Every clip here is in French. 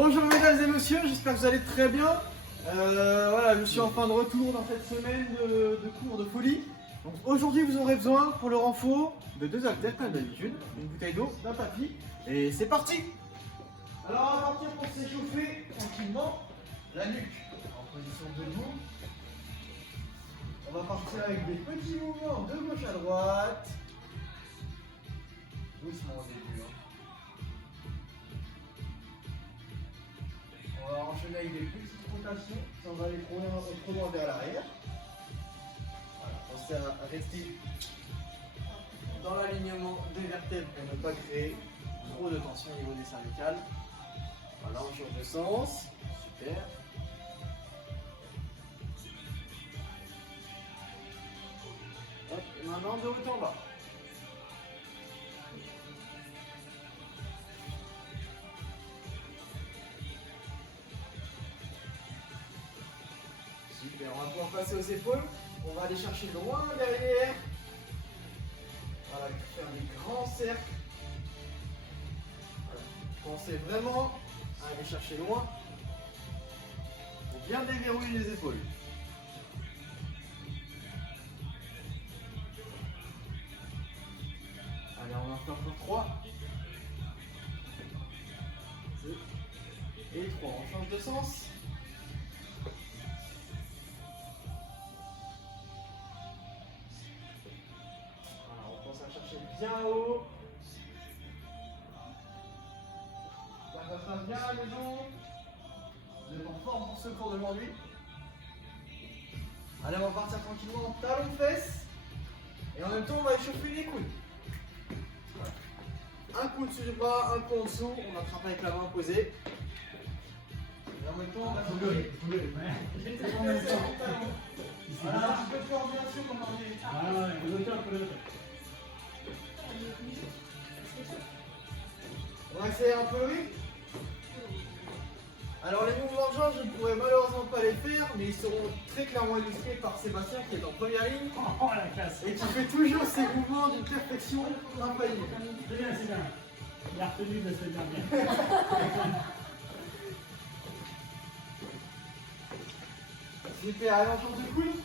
Bonjour mesdames et messieurs, j'espère que vous allez très bien. Voilà, je suis enfin de retour dans cette semaine de cours de folie. Donc aujourd'hui vous aurez besoin pour le renfort de 2 haltères comme d'habitude, une bouteille d'eau, d'un tapis et c'est parti. Alors on va partir pour s'échauffer tranquillement la nuque en position debout. On va partir avec des petits mouvements de gauche à droite. Doucement au début. On va enchaîner avec des petites rotations sans aller trop loin vers l'arrière. Voilà, pensez à rester dans l'alignement des vertèbres pour ne pas créer trop de tension au niveau des cervicales. Voilà, on change de sens. Super. Hop, et maintenant de haut en bas. Super, on va pouvoir passer aux épaules. On va aller chercher loin derrière. Voilà, faire des grands cercles. Voilà. Pensez vraiment à aller chercher loin pour bien déverrouiller les épaules. Allez, on en fait encore 3. Et 3, on change de sens. Bien haut. Ça se passe bien à la maison. Vous êtes en forme pour ce cours d'aujourd'hui. Allez, on va partir tranquillement en talons fesses. Et en même temps, on va échauffer les coudes. Voilà. Un coude sur le bras, un coup en dessous. On attrape avec la main posée. Et en même temps, on va chauffer. Voilà, un petit peu de coordination comme on dit. On accélère un peu le rythme. Alors les mouvements de jambes, je ne pourrais malheureusement pas les faire, mais ils seront très clairement illustrés par Sébastien qui est en première ligne. Oh la classe. Et qui fait toujours ces mouvements d'une perfection infaillible. C'est bien, c'est bien. Il a retenu de se faire bien. Super, allez on change de coude.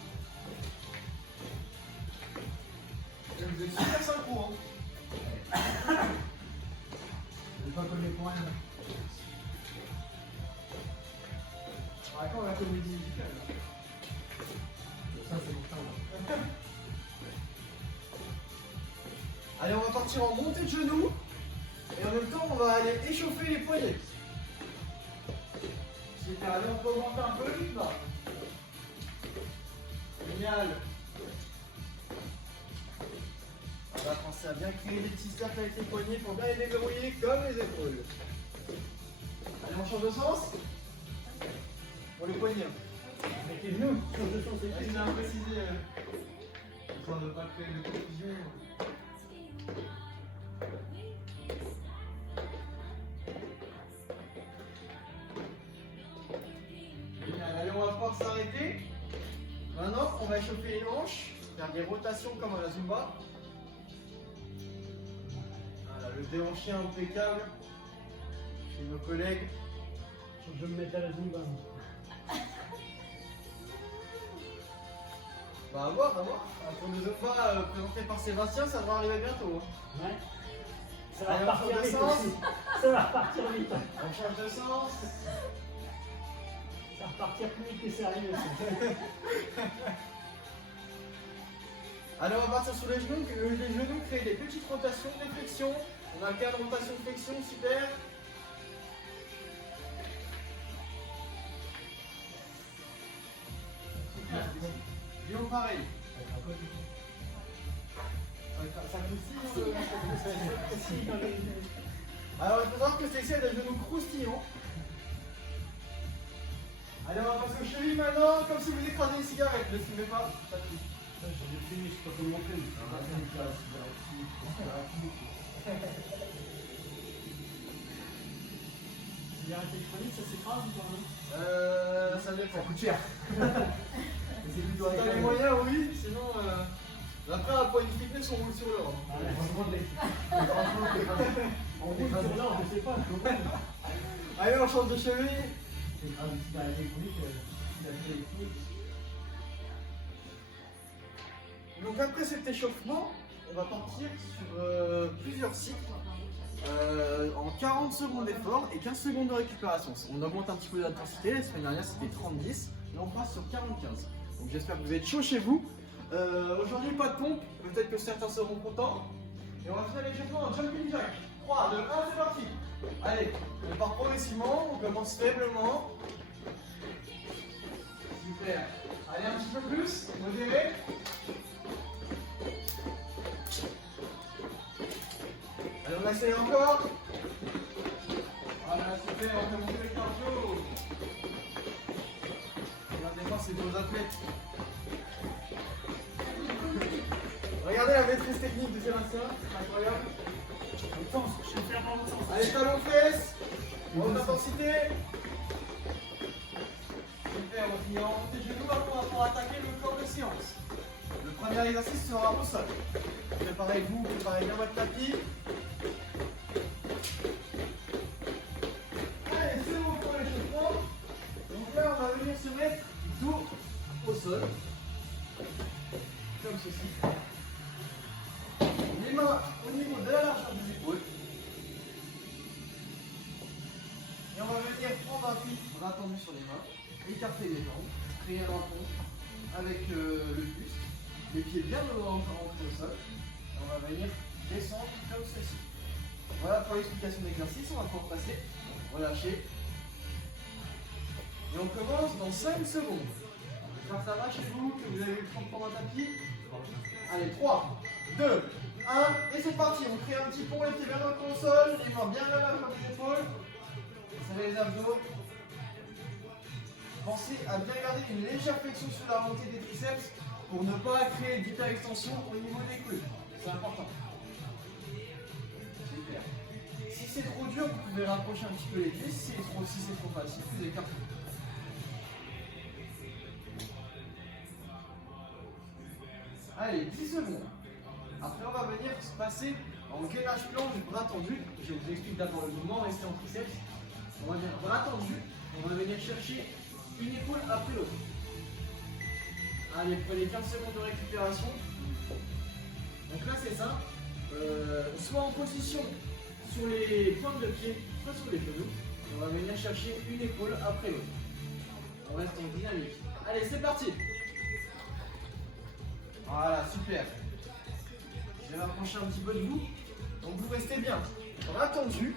Vous êtes super synchro, hein. Je n'ai pas connu pour rien. Ah, quand on a comédie musicale. Ça, c'est mon temps. Allez, on va partir en montée de genoux. Et en même temps, on va aller échauffer les poignets. Super, allez, on peut augmenter un peu le rythme là. Génial. On va penser à bien créer des petits cercles avec les poignets pour bien les déverrouiller comme les épaules. Allez, on change de sens. Pour les poignets. Avec les genoux, change de sens. Je tiens à préciser, pour ne pas créer de confusion. Génial, allez, on va pouvoir s'arrêter. Maintenant, on va échauffer les hanches, faire des rotations comme à la Zumba. Voilà, le déhanché impeccable chez nos collègues. Je vais me mettre à la Zumba. Bah, à voir, à voir. Pour le Zumba présenté par Sébastien, ça devrait arriver bientôt. Hein. Ouais. Ça va Allez, repartir on change de vite sens. aussi. Ça va repartir vite. On change de sens. Ça va repartir plus vite que c'est arrivé aussi. Allez, on va partir sur les genoux. Les genoux créent des petites rotations, des flexions. On a le cas de rotation flexion, super. Lyon pareil. Ça croustille. Alors il faut savoir que c'est des genoux croustillants. Allez, on va passer aux chevilles maintenant, comme si vous écrasez une cigarette. Ne filmez pas. Pas de tout. J'ai fini, je sais pas comment on fait. Cigarette électronique, ça s'écrase ou pas? Ça dépend. Ça coûte cher. Si t'as les moyens, oui. Sinon, après, à Point Fitness, on roule sur l'or. On roule sur l'or, je sais pas. Allez, on change de cheville. C'est grave, si t'as la technique, si t'as fait les coups. Donc après cet échauffement, on va partir sur plusieurs cycles en 40 secondes d'effort et 15 secondes de récupération. On augmente un petit peu l'intensité, la semaine dernière c'était 30-10 et on passe sur 40-15. Donc j'espère que vous êtes chaud chez vous. Aujourd'hui pas de pompe, peut-être que certains seront contents. Et on va faire l'échauffement en jumping jack. 3, 2, 1, c'est parti. Allez, on part progressivement, on commence faiblement. Super. Allez, un petit peu plus, modéré. Allez, on essaye encore. Voilà, super, on fait monter le cardio. Regardez moi, c'est nos athlètes. Regardez la maîtrise technique de Sébastien, incroyable. Je vais faire dans le sens. Allez, talons fesses, haute intensité. Super, on finit en montée de genoux pour attaquer le corps de séance. Le premier exercice sera au sol. Préparez-vous, préparez bien votre tapis. Allez, c'est bon pour l'échauffement. Donc là, on va venir se mettre dos au sol. Comme ceci. Les mains au niveau de la largeur des épaules. Et on va venir prendre un pied bras tendu sur les mains, écarter les jambes, créer un pont avec le buste, les pieds bien ancrés au sol. Et on va venir descendre comme ceci. Voilà pour l'explication de l'exercice, on va pouvoir passer, relâcher. Et on commence dans 5 secondes. J'espère que ça va chez vous, que vous avez eu le temps de prendre un tapis. Allez, 3, 2, 1, et c'est parti. On crée un petit pont, les pieds bien ancrés au sol, les mains bien là comme les épaules. Serrez les abdos. Pensez à bien garder une légère flexion sur la montée des triceps pour ne pas créer d'hyperextension au niveau des coudes. C'est important. Super. Si c'est trop dur, vous pouvez rapprocher un petit peu les pieds. Si c'est trop facile, vous écartez. Allez, 10 secondes. Après, on va venir se passer en gainage planche, bras tendu. Je vous explique d'abord le mouvement, restez en triceps. On va venir bras tendu, on va venir chercher une épaule après l'autre. Allez, prenez 15 secondes de récupération. Donc là c'est simple, soit en position sur les pointes de pied, soit sur les genoux. On va venir chercher une épaule après l'autre. On reste en dynamique. Allez, c'est parti. Voilà, super. Je vais m'approcher un petit peu de vous. Donc vous restez bien, bras tendu.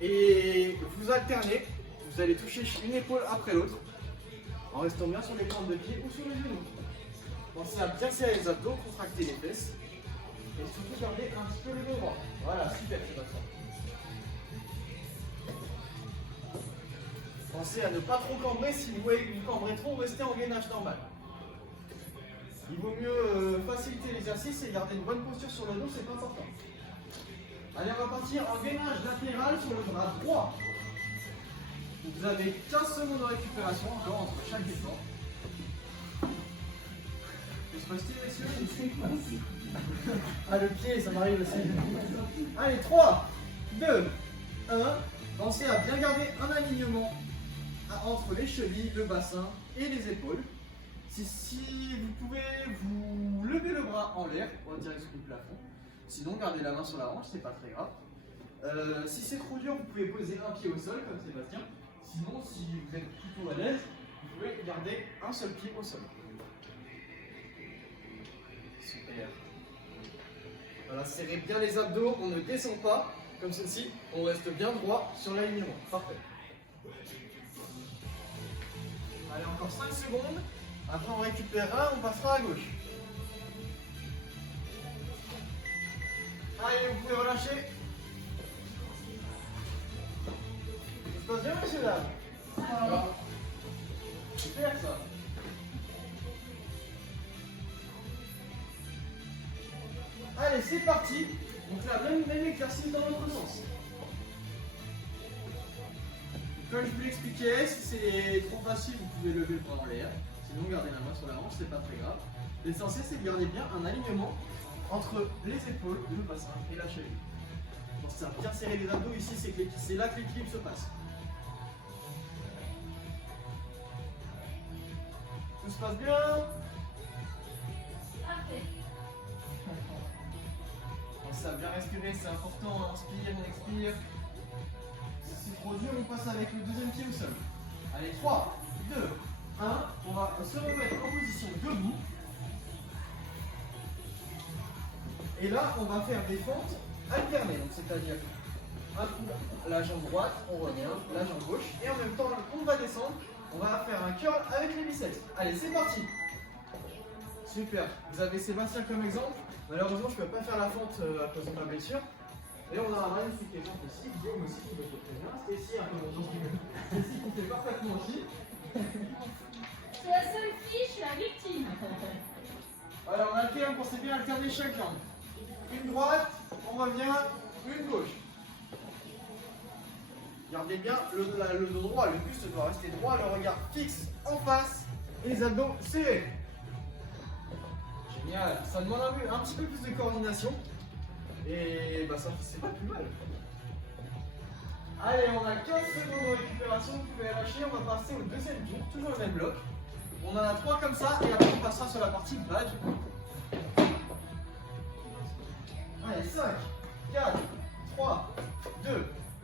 Et vous alternez, vous allez toucher une épaule après l'autre, en restant bien sur les pointes de pied ou sur les genoux. Pensez à bien serrer les abdos, contracter les fesses, et surtout garder un petit peu le dos droit. Voilà, super, c'est pas ça. Pensez à ne pas trop cambrer, si vous voyez que vous cambrez trop, restez en gainage normal. Il vaut mieux faciliter l'exercice et garder une bonne posture sur le dos, c'est important. Allez, on va partir en gainage latéral sur le bras droit. Vous avez 15 secondes de récupération encore entre chaque effort. Je se passe-t-il, messieurs? Ah, le pied, ça m'arrive aussi. Allez, 3, 2, 1. Pensez à bien garder un alignement entre les chevilles, le bassin et les épaules. Si vous pouvez vous lever le bras en l'air en direction du plafond. Sinon, gardez la main sur la hanche, c'est pas très grave. Si c'est trop dur, vous pouvez poser un pied au sol, comme Sébastien. Sinon, si vous êtes plutôt à l'aise, vous pouvez garder un seul pied au sol. Super. Voilà, serrez bien les abdos, on ne descend pas, comme ceci. On reste bien droit sur l'alignement. Parfait. Allez, encore 5 secondes. Après, on récupérera, on passera à gauche. Allez, vous pouvez relâcher. Ça se passe bien, messieurs, dames? Super, ça. Allez, c'est parti. Donc là, même exercice dans l'autre sens. Comme je vous l'expliquais, si c'est trop facile, vous pouvez lever le bras en l'air. Sinon, gardez la main sur la hanche, c'est pas très grave. L'essentiel, c'est de garder bien un alignement entre les épaules, le bassin et la cheville. Pensez à bien serrer les abdos. Ici, c'est là que l'équilibre se passe. Tout se passe bien. Parfait. Pensez à bien respirer, c'est important. On inspire, on expire. Si c'est trop dur, on passe avec le deuxième pied au sol. Allez, 3, 2, 1. On va se remettre en position debout. Et là, on va faire des fentes alternées. Donc, c'est-à-dire un coup, la jambe droite, on revient, la jambe gauche. Et en même temps, on va descendre. On va faire un curl avec les biceps. Allez, c'est parti. Super. Vous avez Sébastien comme exemple. Malheureusement, je ne peux pas faire la fente à cause de ma blessure. Et on a un magnifique exemple ici. Guillaume aussi qui le fait très bien. Stécie, Stécie qui fait parfaitement aussi. C'est la seule fille, je suis la victime. Alors, on alterne, pensez bien alterner chaque jambe. Une droite, on revient, une gauche. Gardez bien le dos droit, le buste doit rester droit, le regard fixe en face et les abdos serrés. Génial, ça demande un petit peu plus de coordination et bah ça c'est pas plus mal. Allez, on a 15 secondes de récupération, vous pouvez lâcher, on va passer au deuxième tour, toujours le même bloc. On en a 3 comme ça et après on passera sur la partie bas du coup. Allez, 5, 4, 3, 2,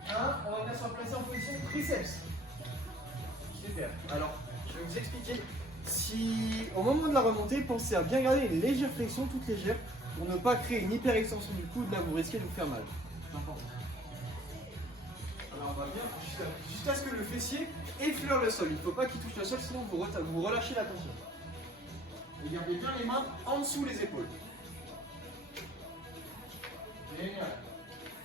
1. On va venir se replacer en position triceps. Super. Alors, je vais vous expliquer. Si au moment de la remontée, pensez à bien garder une légère flexion, toute légère, pour ne pas créer une hyper-extension du coude. Là, vous risquez de vous faire mal. C'est important. Alors, on va bien jusqu'à ce que le fessier effleure le sol. Il ne faut pas qu'il touche le sol, sinon vous relâchez la tension. Et gardez bien les mains en dessous les épaules. Génial.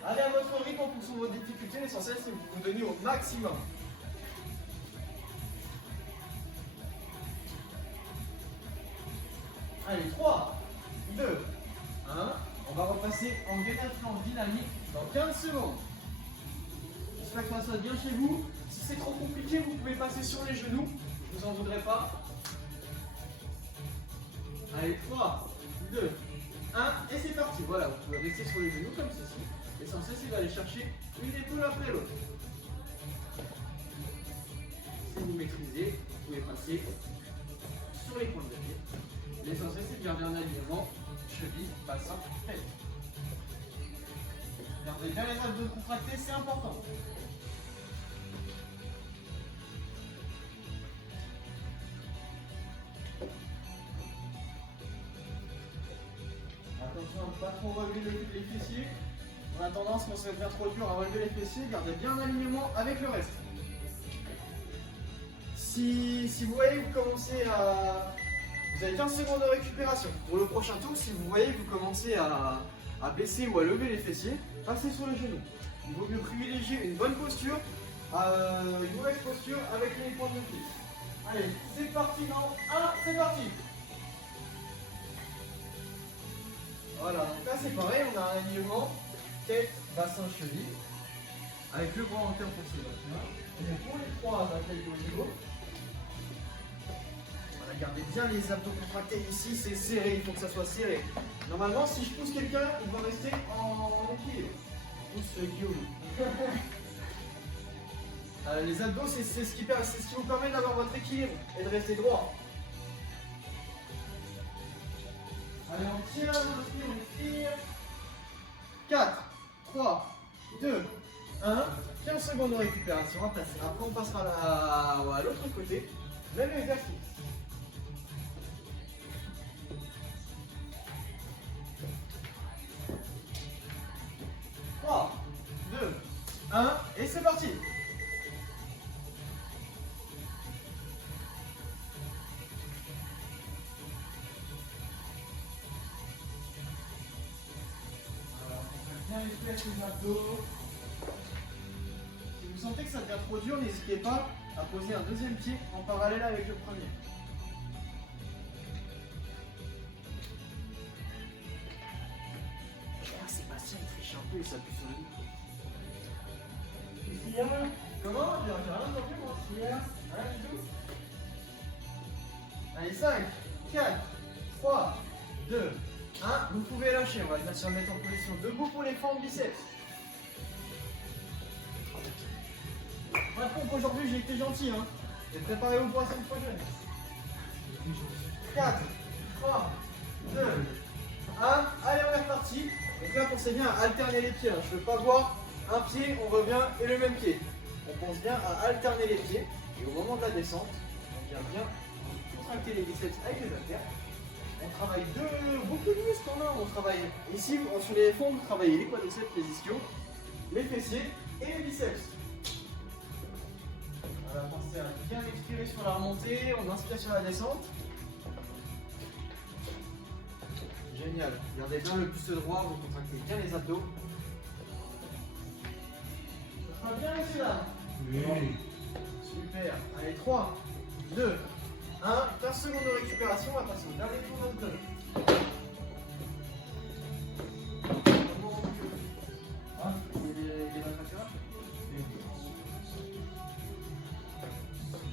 Allez à votre rythme en fonction de vos difficultés. L'essentiel, c'est que vous vous donniez au maximum. Allez, 3, 2, 1. On va repasser en détachement dynamique dans 15 secondes. J'espère que ça se passe bien chez vous. Si c'est trop compliqué, vous pouvez passer sur les genoux. Je ne vous en voudrais pas. Allez, 3, 2, 1. Et c'est parti. Voilà, vous pouvez rester sur les genoux comme ceci. L'essentiel, c'est d'aller chercher une épaule après l'autre. Si vous maîtrisez, vous pouvez passer sur les pointes de pied. L'essentiel, c'est de garder un alignement cheville, bassin, tête. Gardez bien les abdos contractés, c'est important. Attention à ne pas trop relever les fessiers. On a tendance, quand ça devient trop dur, à relever les fessiers. Gardez bien un alignement avec le reste. Si vous voyez, vous commencez à... Vous avez 15 secondes de récupération. Pour le prochain tour, si vous voyez, vous commencez à baisser ou à lever les fessiers, passez sur les genoux. Il vaut mieux privilégier une bonne posture, une mauvaise posture avec les pointes de pied. Allez, c'est parti dans 1, c'est parti. Voilà, donc là c'est pareil, on a un alignement tête, bassin, cheville, avec le bras en terre pour Sébastien. Et pour les 3 athlètes de haut niveau, gardez bien les abdos contractés ici, c'est serré, il faut que ça soit serré. Normalement, si je pousse quelqu'un, il va rester en équilibre. Pousse Guillaume. Les abdos, c'est ce qui vous permet d'avoir votre équilibre et de rester droit. Allez, on tient, on expire. 4, 3, 2, 1. 15 secondes de récupération à passer. Après, on passera à l'autre côté. Même exercice. 3, 2, 1, et c'est parti. Alors, on va bien éclater les abdos. Si vous sentez que ça devient trop dur, n'hésitez pas à poser un deuxième pied en parallèle avec le premier. Sébastien, il triche un peu, il s'appuie sur le micro. Qu'est-ce qu'il y a? Comment? J'ai rien entendu moi. Rien du tout. Allez, 5, 4, 3, 2, 1. Vous pouvez lâcher. On va se mettre en position debout pour les fentes biceps. Pas de pompe aujourd'hui, j'ai été gentil. Hein. J'ai préparé vos poissons prochaine. 4, 3, 2, 1. Allez, on est reparti. Donc là, pensez bien à alterner les pieds. Hein. Je ne veux pas voir un pied, on revient et le même pied. On pense bien à alterner les pieds. Et au moment de la descente, on vient bien contracter les biceps avec les haltères. On travaille beaucoup de muscles en un. On travaille ici, sur les fonds, vous travaillez les quadriceps, les ischios, les fessiers et les biceps. Voilà, pensez à bien expirer sur la remontée, on inspire sur la descente. Génial. Gardez bien le buste droit, vous contractez bien les abdos. Ça va bien, messieurs là. Oui. Super. Allez, 3, 2, 1. 15 secondes de récupération, on va passer au dernier tour de notre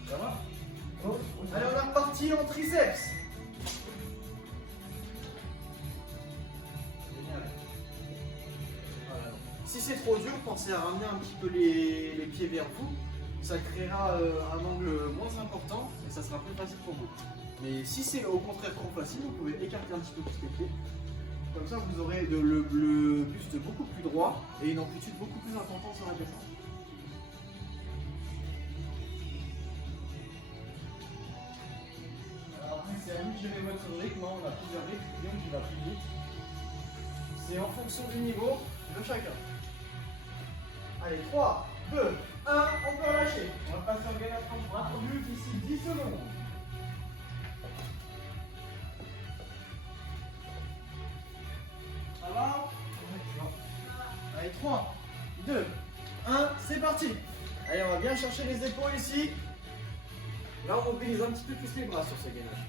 Ça va? Allez, on est reparti en triceps. Génial. Voilà. Si c'est trop dur, pensez à ramener un petit peu les pieds vers vous. Ça créera un angle moins important et ça sera plus facile pour vous. Mais si c'est au contraire trop facile, vous pouvez écarter un petit peu plus les pieds. Comme ça, vous aurez le buste beaucoup plus droit et une amplitude beaucoup plus importante sur la descente. Alors après, c'est à vous de gérer votre rythme. On a plusieurs rythmes, Guillaume qui va plus vite. C'est en fonction du niveau de chacun. Allez, 3, 2, 1, on peut relâcher. On va passer en gainage rapproché d'ici 10 secondes. Ça va? Allez, 3, 2, 1, c'est parti. Allez, on va bien chercher les épaules ici. Là, on mobilise un petit peu plus les bras sur ce gainage.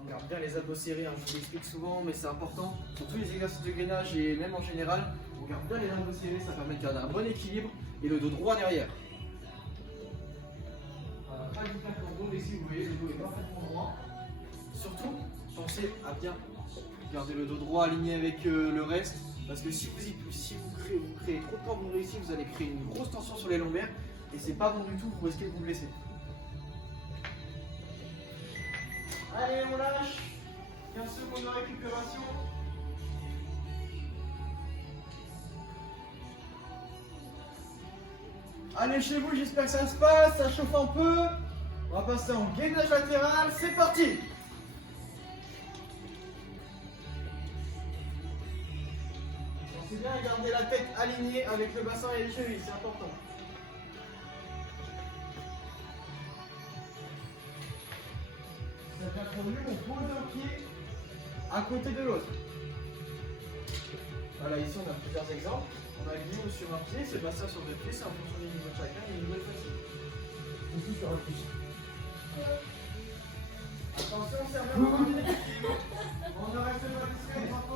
On garde bien les abdos serrés, hein. Je vous l'explique souvent, mais c'est important. Sur tous les exercices de gainage et même en général, on garde bien les abdos serrés, ça permet de garder un bon équilibre et le dos droit derrière. Pas du tout dans le dos, ici vous voyez, le dos est parfaitement droit. Surtout, pensez à bien garder le dos droit aligné avec le reste, parce que si vous créez trop de tendons ici, vous allez créer une grosse tension sur les lombaires et c'est pas bon du tout, vous risquez de vous blesser. Allez, on lâche. 15 secondes de récupération. Allez chez vous, j'espère que ça se passe, ça chauffe un peu. On va passer en gainage latéral, c'est parti. Pensez bien à garder la tête alignée avec le bassin et les chevilles, c'est important. Ça devient trop dur, on pose un pied à côté de l'autre. Voilà, ici on a plusieurs exemples. On a Guillaume sur un pied, Sébastien sur deux pieds, c'est en fonction du niveau de chacun et du niveau de facile. Ici sur un pied. Attention, c'est un peu d'équilibre. On ne reste pas discret, bravo.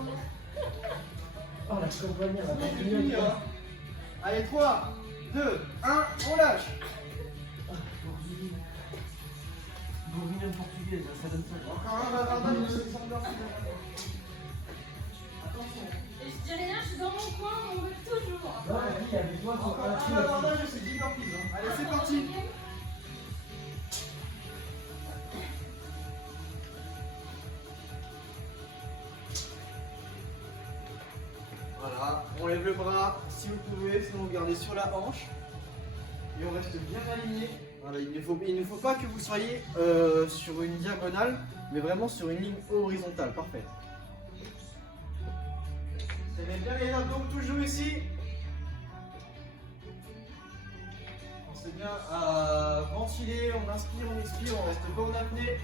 Oh, la compagnie, elle va C'est continuer. fini, hein. Allez, 3, 2, 1, on lâche. Bourguignonne portugaise, ça donne ça. Encore un bavardage de Alexander. Attention. Et je dis rien, je suis dans mon coin, on veut toujours. Non, la vie, avec toi, c'est Encore pas un bavardage de ces 10 orphiles. Allez, c'est parti. Voilà, on lève le bras si vous pouvez, sinon vous gardez sur la hanche. Et on reste bien aligné. Voilà, il ne faut pas que vous soyez sur une diagonale, mais vraiment sur une ligne horizontale. Parfait. Serrez bien les abdos, toujours ici. Pensez bien à ventiler, on inspire, on expire, on reste pas en apnée.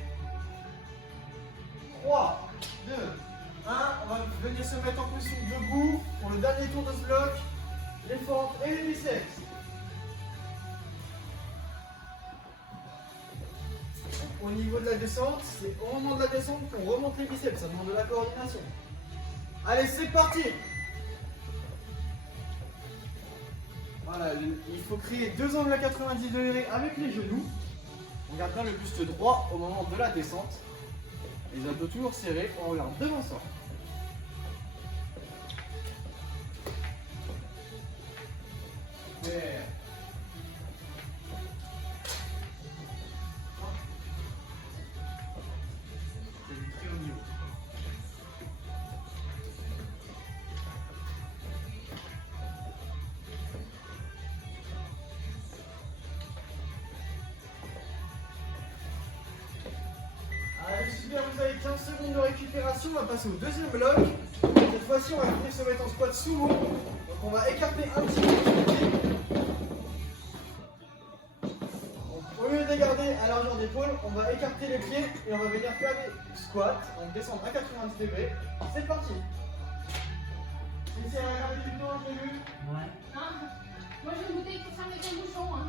3, 2, 1, on va venir se mettre en position debout pour le dernier tour de ce bloc. Les fentes et les biceps. Au niveau de la descente, c'est au moment de la descente qu'on remonte les biceps, ça demande de la coordination. Allez, c'est parti. Voilà, il faut créer deux angles à 90 degrés avec les genoux. On garde bien le buste droit au moment de la descente. Les abdos toujours serrés, on regarde devant ça. Super. C'est du très haut niveau. Allez, super, vous avez 15 secondes de récupération. On va passer au deuxième bloc. Cette fois-ci, on va venir se mettre en squat sumo. Donc, on va écarter un petit peu les pieds. Donc, au lieu de les garder à largeur d'épaule, on va écarter les pieds et on va venir faire des squats. Donc, descendre à 90 degrés. C'est parti. Essayez de regarder du temps, j'ai vu. Ouais. Hein? Moi j'ai une bouteille pour fermer ton bouchon. Hein.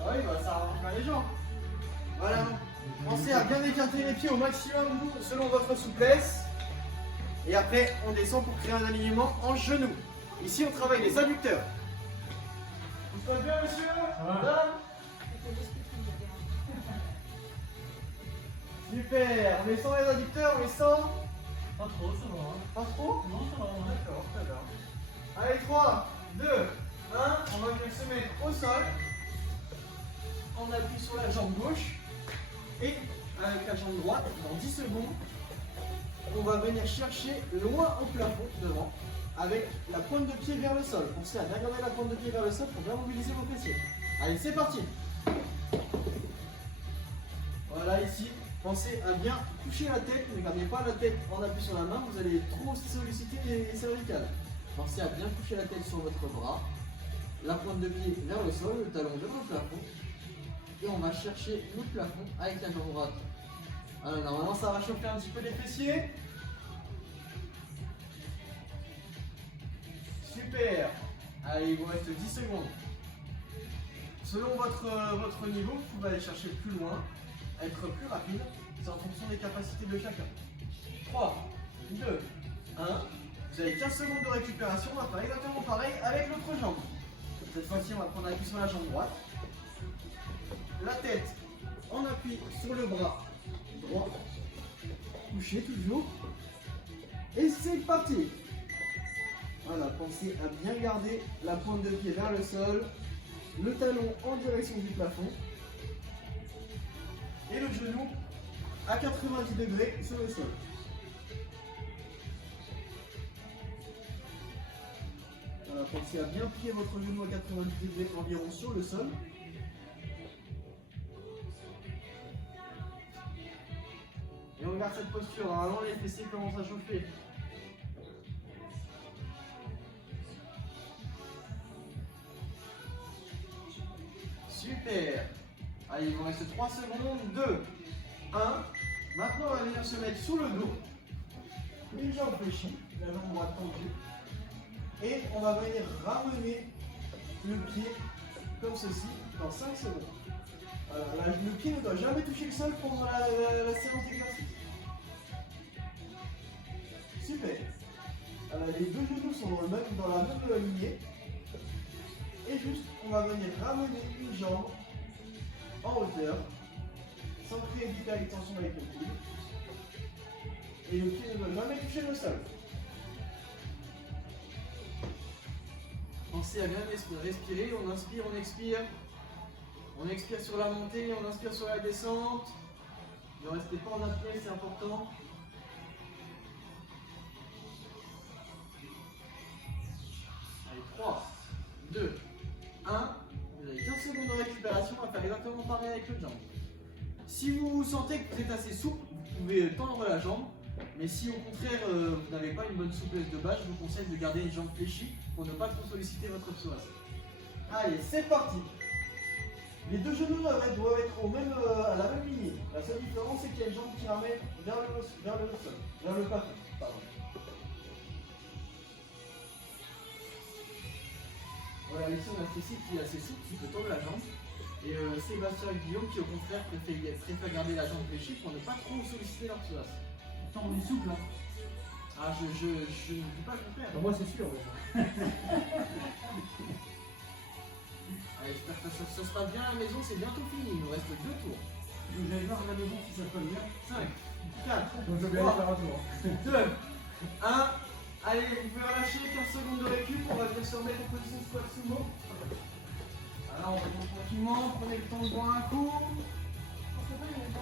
Ah oui, bah, ça arrange pas les gens. Voilà. Pensez à bien écarter les pieds au maximum selon votre souplesse. Et après, on descend pour créer un alignement en genou. Ici, on travaille les adducteurs. Tout se passe bien, monsieur? va. Madame? Super. On est sans les adducteurs, on est sans... Pas trop, ça va. Hein. Pas trop? Non, ça va. Ouais. D'accord, très bien. Allez, 3, 2, 1. On va venir se mettre au sol. On appuie sur la jambe gauche. Et avec la jambe droite, dans 10 secondes, on va venir chercher loin au plafond devant, avec la pointe de pied vers le sol. Pensez à bien garder la pointe de pied vers le sol pour bien mobiliser vos fessiers. Allez, c'est parti. Voilà, ici, pensez à bien toucher la tête. Ne gardez pas la tête en appui sur la main, vous allez trop solliciter les cervicales. Pensez à bien toucher la tête sur votre bras, la pointe de pied vers le sol, le talon vers le plafond. Et on va chercher le plafond avec la jambe droite. Alors normalement ça va chauffer un petit peu les fessiers. Super. Allez, il vous reste 10 secondes. Selon votre niveau, vous pouvez aller chercher plus loin, être plus rapide. C'est en fonction des capacités de chacun. 3, 2, 1. Vous avez 15 secondes de récupération. On va faire exactement pareil avec l'autre jambe. Cette fois-ci, on va prendre appui sur la jambe droite. La tête en appui sur le bras droit, couché toujours, et c'est parti. Voilà, pensez à bien garder la pointe de pied vers le sol, le talon en direction du plafond, et le genou à 90 degrés sur le sol. Voilà, pensez à bien plier votre genou à 90 degrés environ sur le sol. Et on garde cette posture, normalement les fessiers commencent à chauffer. Super. Allez, il vous reste 3 secondes. 2, 1. Maintenant, on va venir se mettre sous le dos. Une jambe fléchie, la jambe droite tendue. Et on va venir ramener le pied comme ceci dans 5 secondes. Alors, le pied ne doit jamais toucher le sol pendant la séance d'exercice. Super. Alors, les deux genoux sont dans la même lignée. Et juste, on va venir ramener une jambe en hauteur, sans créer d'hyper-extension avec le coude. Et le pied ne doit jamais toucher le sol. Pensez à bien respirer, on inspire, on expire. On expire sur la montée, on inspire sur la descente. Ne restez pas en apnée, c'est important. Allez, 3, 2, 1. Vous avez 15 secondes de récupération, on va faire exactement pareil avec l'autre jambe. Si vous sentez que vous êtes assez souple, vous pouvez tendre la jambe. Mais si au contraire vous n'avez pas une bonne souplesse de base, je vous conseille de garder une jambe fléchie pour ne pas trop solliciter votre psoas. Allez, c'est parti. Les deux genoux doivent être à la même lignée. La seule différence, c'est qu'il y a une jambe qui ramène vers le plafond. Pardon. Voilà, ici on a Cécile qui est assez souple, qui peut tendre la jambe. Et Sébastien et Guillaume qui au contraire préfèrent garder la jambe fléchie pour ne pas trop solliciter leur psoas. Attends, on est souple là. Ah, je ne dis pas le contraire. Moi, c'est sûr. Ouais. Allez, j'espère que ça sera bien à la maison, c'est bientôt fini, il nous reste 2 tours. J'allais voir à la maison si ça se passe bien. 5, 4, Donc, je vais aller faire un tour. 2, 1. Allez, vous pouvez relâcher 15 secondes de récup, on va venir se remettre en position squat sumo. Alors on retombe tranquillement, prenez le temps de boire un coup.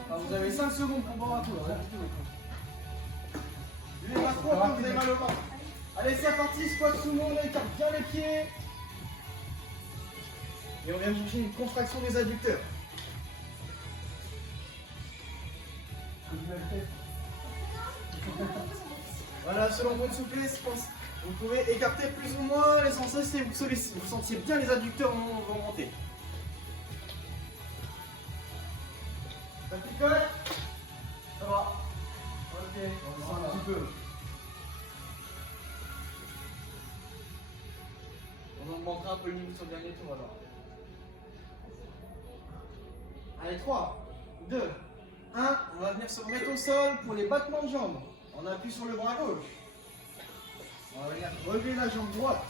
Alors, vous avez 5 secondes pour boire un coup. Levez pas trop quand vous avez mal au ventre. Allez, c'est parti, squat sumo, on écarte bien les pieds. Et on vient chercher une contraction des adducteurs. Voilà, selon votre souplesse, vous pouvez écarter plus ou moins. L'essentiel, c'est que vous sentiez bien les adducteurs vont monter. Ça picote? Ça va? Ok, on descend un petit peu. On augmentera un peu le niveau sur le dernier tour alors. Allez, 3, 2, 1. On va venir se remettre au sol pour les battements de jambes. On appuie sur le bras gauche. On va venir relever la jambe droite.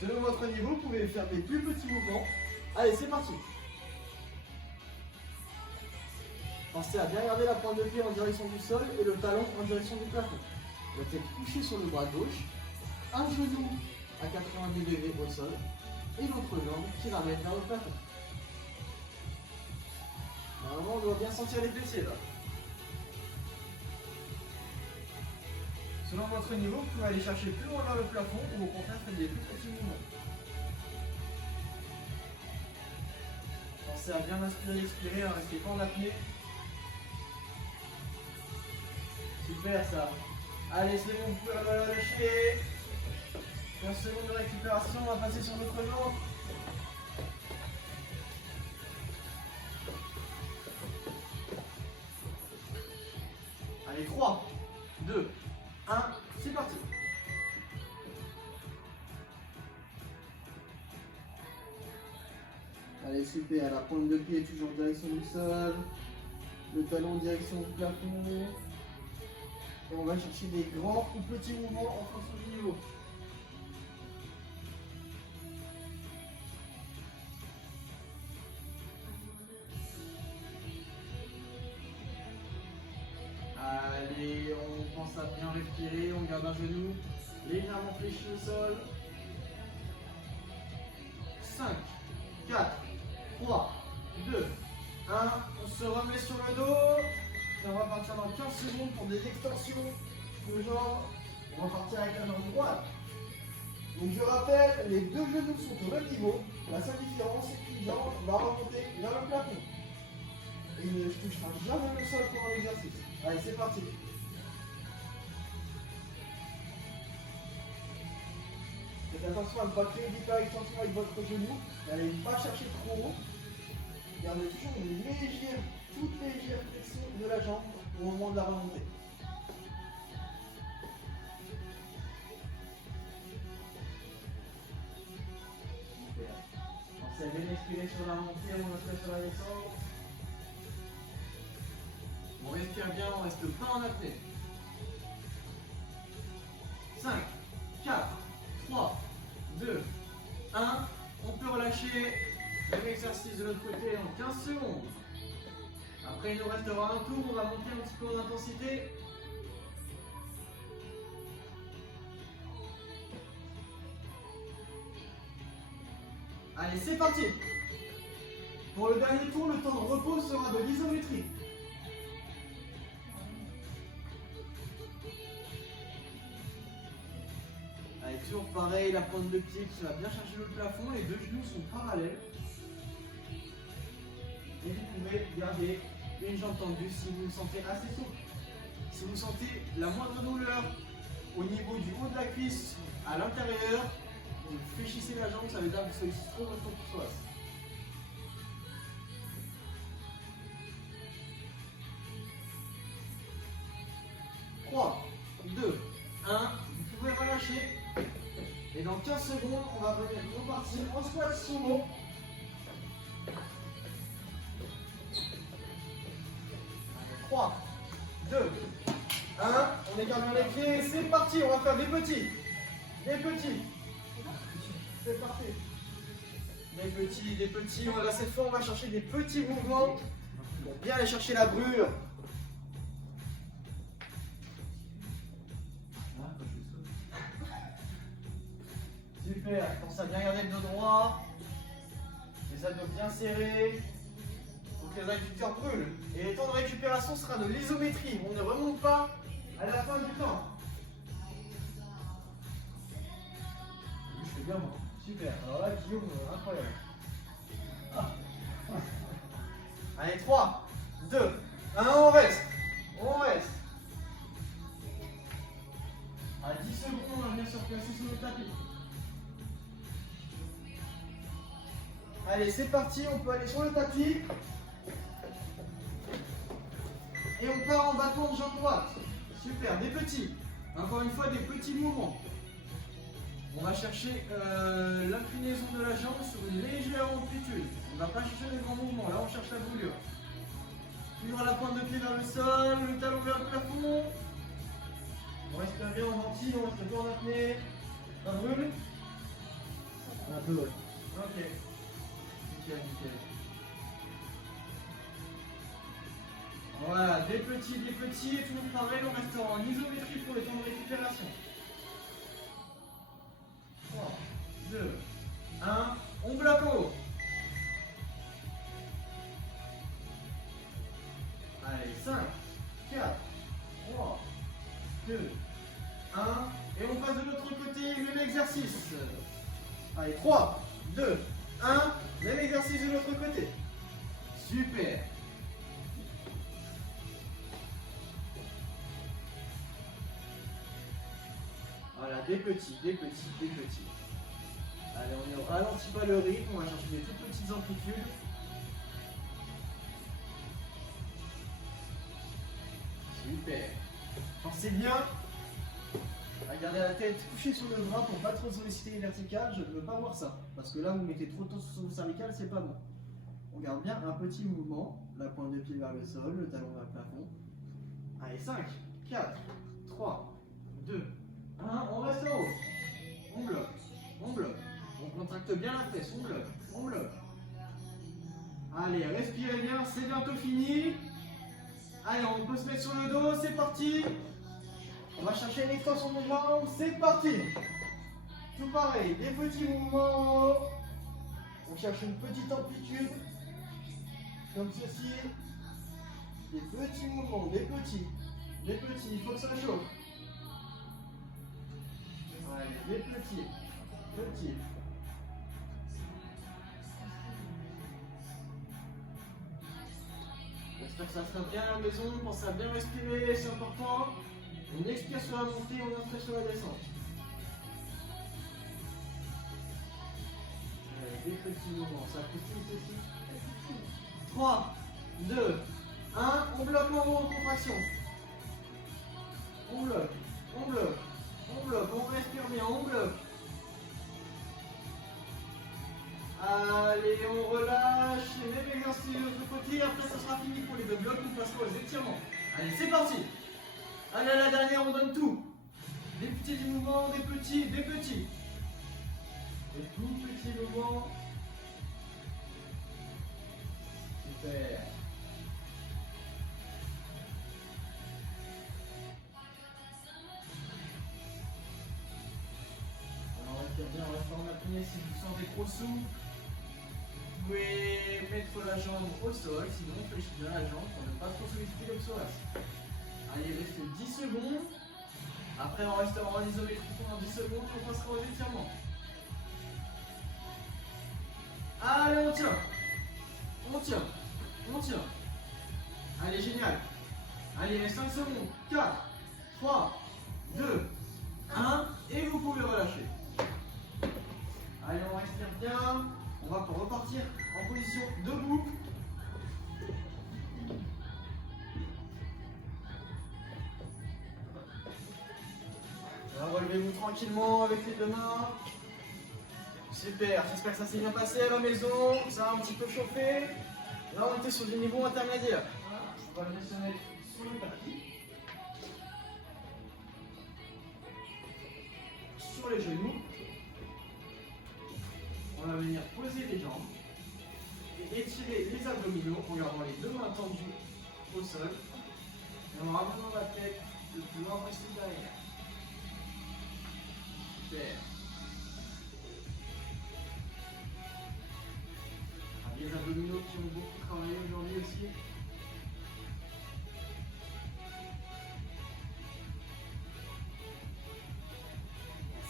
Selon votre niveau, vous pouvez faire des plus petits mouvements. Allez, c'est parti. Pensez à bien garder la pointe de pied en direction du sol et le talon en direction du plafond. La tête couchée sur le bras gauche, un genou à 90 degrés au sol et l'autre jambe qui ramène vers le plafond. Normalement, on doit bien sentir les fessiers là. Selon votre niveau, vous pouvez aller chercher plus loin vers le plafond ou au contraire faire des plus petits mouvements. Pensez à bien inspirer et expirer, hein, restez pas en apnée. Super ça. Allez, c'est bon, vous pouvez relâcher. 15 secondes de récupération, on va passer sur notre jambe. Allez, 3, 2, 1, c'est parti. Allez, super, la pointe de pied toujours en direction du sol, le talon en direction du plafond. Et on va chercher des grands ou petits mouvements en fonction du niveau. Allez, on pense à bien respirer, on garde un genou légèrement fléchi au sol. 5, 4, 3, 2, 1. On se remet sur le dos. Et on va partir dans 15 secondes pour des extensions de jambes. On va partir avec la jambe droite. Donc je rappelle, les deux genoux sont au même niveau. La seule différence, c'est qu'une jambe va remonter vers le plafond. Et ne touchera jamais le sol pendant l'exercice. Allez, c'est parti. Faites attention à ne pas créer d'hyper-extension avec votre genou. N'allez pas chercher trop haut. Gardez toujours une légère, toute légère flexion de la jambe au moment de la remontée. Super. Pensez à bien expirer sur la montée, on reste sur la descente. On respire bien, on reste pas en apnée. 5, 4, 3, 2, 1. On peut relâcher. Même exercice de l'autre côté en 15 secondes. Après, il nous restera un tour. On va monter un petit peu en intensité. Allez, c'est parti. Pour le dernier tour, le temps de repos sera de l'isométrie. Allez, toujours pareil, la pointe de pied qui va bien chercher le plafond, les deux genoux sont parallèles. Et vous pouvez garder une jambe tendue si vous le sentez assez souple. Si vous sentez la moindre douleur au niveau du haut de la cuisse à l'intérieur, vous fléchissez la jambe, ça veut dire que vous sollicitez trop votre psoas. Trois, 2, 1, vous pouvez relâcher. Et dans 15 secondes, on va venir repartir en squat sumo. Allez, 3, 2, 1. On écarte bien les pieds. C'est parti, on va faire des petits. Des petits. C'est parti. Des petits. Voilà, cette fois, on va chercher des petits mouvements pour bien aller chercher la brûle Super. Pense à bien garder le dos droit. Les abdos bien serrés. Faut que les adducteurs brûlent. Et le temps de récupération sera de l'isométrie. On ne remonte pas à la fin du temps. Je fais bien moi. Super. Alors là, Guillaume, incroyable. Ah. Allez, 3, 2, 1, on reste. On reste. À 10 secondes, on va venir se replacer sur le tapis. Allez, c'est parti, on peut aller sur le tapis. Et on part en battement de jambe droite. Super, des petits. Encore une fois, des petits mouvements. On va chercher l'inclinaison de la jambe sur une légère amplitude. On ne va pas chercher les grands mouvements, là on cherche la boulure. Toujours la pointe de pied vers le sol, le talon vers le plafond. On respire bien en ventile, on respire bien en apnée. Ça brûle? Un peu, ouais. Ok. Nickel, nickel. Voilà, des petits, et toujours pareil, on reste en isométrie pour le temps de récupération. 3, 2, 1, on bloque en haut. Allez, 5, 4, 3, 2, 1, et on passe de l'autre côté, même exercice. Allez, 3, 2, 1, même exercice de l'autre côté. Super. Voilà, des petits. Allez, on ne ralentit pas le rythme, on va chercher des toutes petites amplitudes. Super. Pensez bien à garder la tête couchée sur le bras pour pas trop solliciter les verticales. Je ne veux pas voir ça. Parce que là, vous mettez trop tôt sur le cervical, c'est pas bon. On garde bien un petit mouvement. La pointe de pied vers le sol, le talon vers le plafond. Allez, 5, 4, 3, 2, 1. On reste en haut. On bloque. On contracte bien la fesse. On bloque. Allez, respirez bien, c'est bientôt fini. Allez, on peut se mettre sur le dos, c'est parti. On va chercher l'extension des jambes, c'est parti. Tout pareil, des petits mouvements. On cherche une petite amplitude. Comme ceci. Des petits mouvements, des petits. Il faut que ça chauffe. Allez, des petits. J'espère que ça sera bien à la maison. Pensez à bien respirer, c'est important. On expire sur la montée, on inspire sur la descente. Allez, des petits mouvements, ça pousse aussi. 3, 2, 1, on bloque en haut en contraction. On bloque, on respire bien, on bloque. Allez, on relâche, les mêmes exercices de l'autre côté, après ça sera fini pour les deux blocs, on passera aux étirements. Allez, c'est parti. Allez, à la dernière, on donne tout. Des petits mouvements, des petits. Des tout petits mouvements. Super. Alors, on respire bien, on reste en apnée. Si vous sentez trop souple, vous pouvez mettre la jambe au sol, sinon on fléchit bien la jambe pour ne pas trop solliciter le psoas. Allez, il reste 10 secondes. Après, on restera en isométrie pendant 10 secondes et on passera aux étirements. Allez, on tient. Allez, génial. Allez, il reste 5 secondes. 4, 3, 2, 1. Et vous pouvez relâcher. Allez, on respire bien. On va repartir en position debout. Alors, relevez-vous tranquillement avec les deux mains. Super, j'espère que ça s'est bien passé à la maison. Ça a un petit peu chauffé. Là, on était sur du niveau intermédiaire. On va venir se mettre sur le tapis. Sur les genoux. On va venir poser les jambes et étirer les abdominaux en gardant les deux mains tendues au sol et en ramenant la tête le plus loin possible derrière. Super. les abdominaux qui ont beaucoup travaillé aujourd'hui aussi.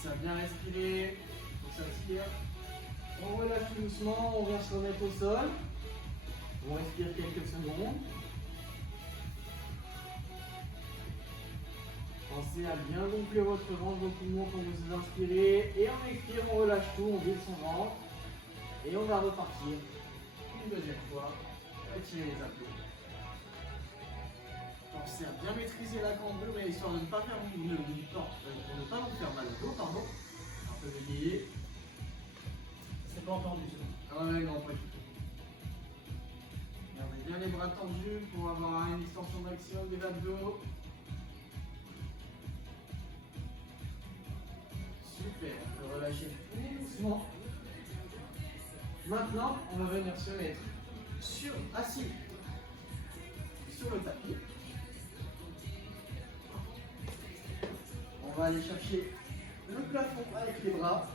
Ça a bien respiré, on s'attire. On relâche tout doucement, on vient se remettre au sol. On respire quelques secondes. Pensez à bien gonfler votre ventre, vos poumons quand vous inspirez. Et en expire, on relâche tout, on vide son ventre. Et on va repartir une deuxième fois. Retirer les abdos. Pensez à bien maîtriser la cambrure, mais histoire de ne pas faire pour ne pas vous faire mal au dos, pardon. Un peu bégayer. C'est pas entendu ça. Ah ouais, non, pas du tout. Gardez bien les bras tendus pour avoir une extension maximum des abdos. Super, on peut relâcher tout doucement. Maintenant, on va venir se mettre assis sur le tapis. On va aller chercher le plafond avec les bras.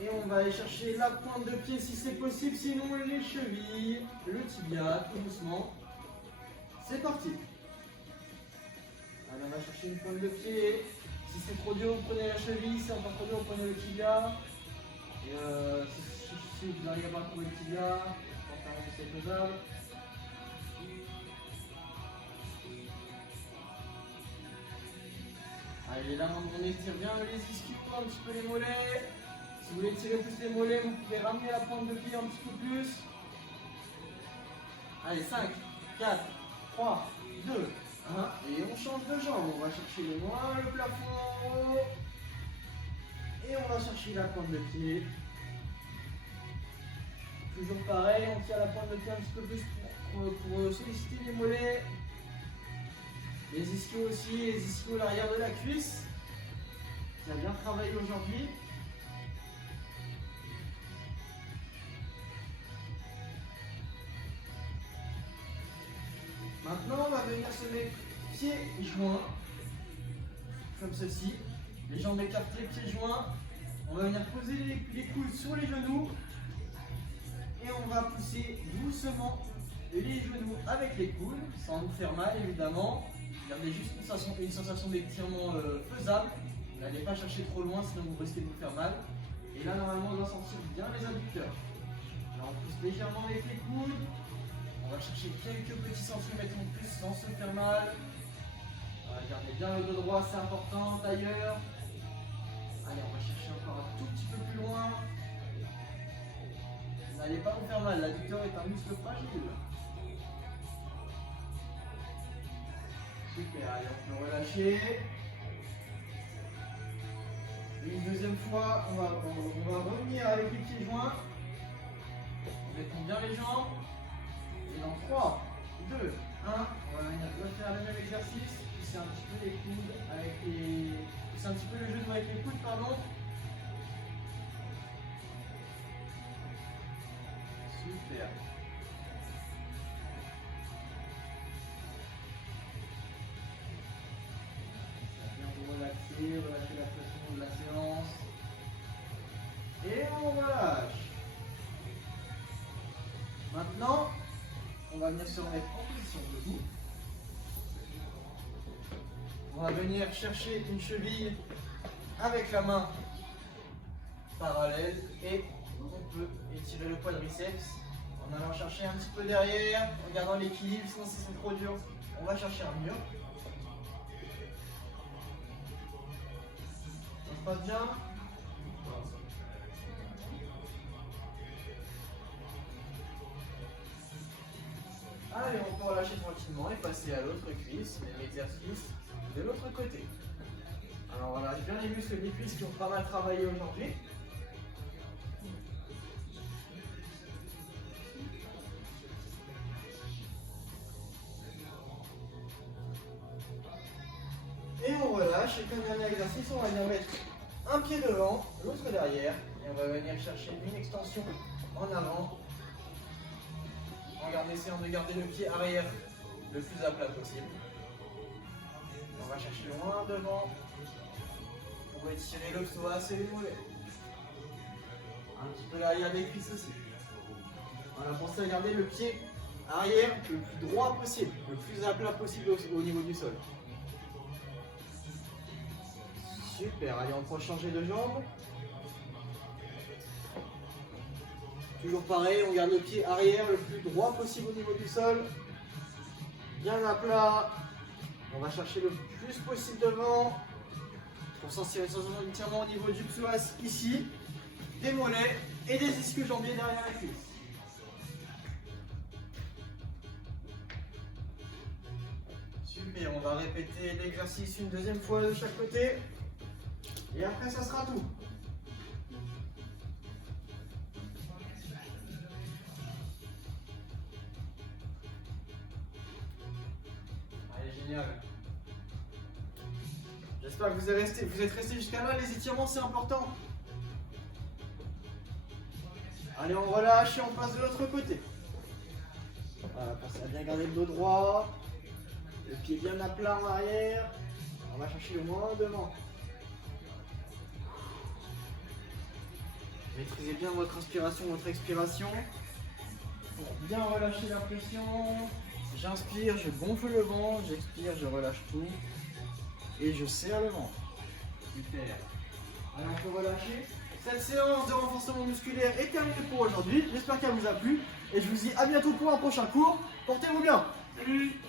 Et on va aller chercher la pointe de pied si c'est possible, sinon les chevilles, le tibia, tout doucement. C'est parti. Allez, on va chercher une pointe de pied. Si c'est trop dur, vous prenez la cheville. Si c'est encore trop dur, vous prenez le tibia. Et si vous n'arrivez pas à trouver le tibia, c'est faisable. Allez, là, on étire bien les ischios, un petit peu les mollets. Si vous voulez tirer plus les mollets, vous pouvez ramener la pointe de pied un petit peu plus. Allez, 5, 4, 3, 2, 1. Et on change de jambe. On va chercher les mains, le plafond. Et on va chercher la pointe de pied. Toujours pareil, on tire la pointe de pied un petit peu plus pour solliciter les mollets. Les ischios aussi, les ischios à l'arrière de la cuisse. Ça a bien travaillé aujourd'hui. Maintenant, on va venir se mettre pieds joints, comme ceci. Les jambes écartées, pieds joints. On va venir poser les coudes sur les genoux. Et on va pousser doucement les genoux avec les coudes, sans nous faire mal évidemment. Gardez juste une sensation d'étirement faisable. N'allez pas chercher trop loin, sinon vous risquez de vous faire mal. Et là, normalement, on doit sentir bien les adducteurs. Là, on pousse légèrement avec les coudes. On va chercher quelques petits centimètres en plus sans se faire mal. Gardez bien le dos droit, c'est important. Tailleur. Allez, on va chercher encore un tout petit peu plus loin. N'allez pas vous faire mal, l'adducteur est un muscle fragile. Super, allez, on peut relâcher. Une deuxième fois, on va revenir avec les pieds joints. On détend bien les jambes. Et dans 3, 2, 1, on va venir refaire le même exercice. Pousser un petit peu les coudes avec les. Pousser un petit peu le genou avec les coudes, pardon. Super. Bien vous relaxer, relâcher la pression de la séance. Et on relâche. Maintenant, on va venir se remettre en position debout. On va venir chercher une cheville avec la main parallèle et on peut étirer le quadriceps en allant chercher un petit peu derrière, en gardant l'équilibre, sinon si c'est trop dur, on va chercher un mur. Ça se passe bien? Allez, on peut relâcher tranquillement et passer à l'autre cuisse, même exercice de l'autre côté. Alors on relâche bien les muscles des cuisses qui ont pas mal travaillé aujourd'hui. Et on relâche, et comme dernier exercice, on va venir mettre un pied devant, l'autre derrière, et on va venir chercher une extension en avant, en essayant de garder le pied arrière le plus à plat possible. On va chercher loin devant pour étirer le psoas et les mollets. Un petit peu l'arrière des cuisses aussi. Voilà, pensez à garder le pied arrière le plus droit possible, le plus à plat possible au niveau du sol. Super, allez, on peut changer de jambe. Toujours pareil, on garde le pied arrière le plus droit possible au niveau du sol. Bien à plat. On va chercher le plus possible devant. Pour sentir entièrement au niveau du psoas ici, des mollets et des ischio-jambiers derrière la cuisse. Super, on va répéter l'exercice une deuxième fois de chaque côté. Et après, ça sera tout. Allez, génial. J'espère que vous êtes restés jusqu'à là. Les étirements, c'est important. Allez, on relâche et on passe de l'autre côté. Voilà, pensez à bien garder le dos droit. Le pied bien à plat en arrière. On va chercher le moins devant. Maîtrisez bien votre inspiration, votre expiration. Pour bien relâcher la pression. J'inspire, je gonfle le ventre. J'expire, je relâche tout. Et je serre le ventre. Super. Allez, on peut relâcher. Cette séance de renforcement musculaire est terminée pour aujourd'hui. J'espère qu'elle vous a plu. Et je vous dis à bientôt pour un prochain cours. Portez-vous bien. Salut.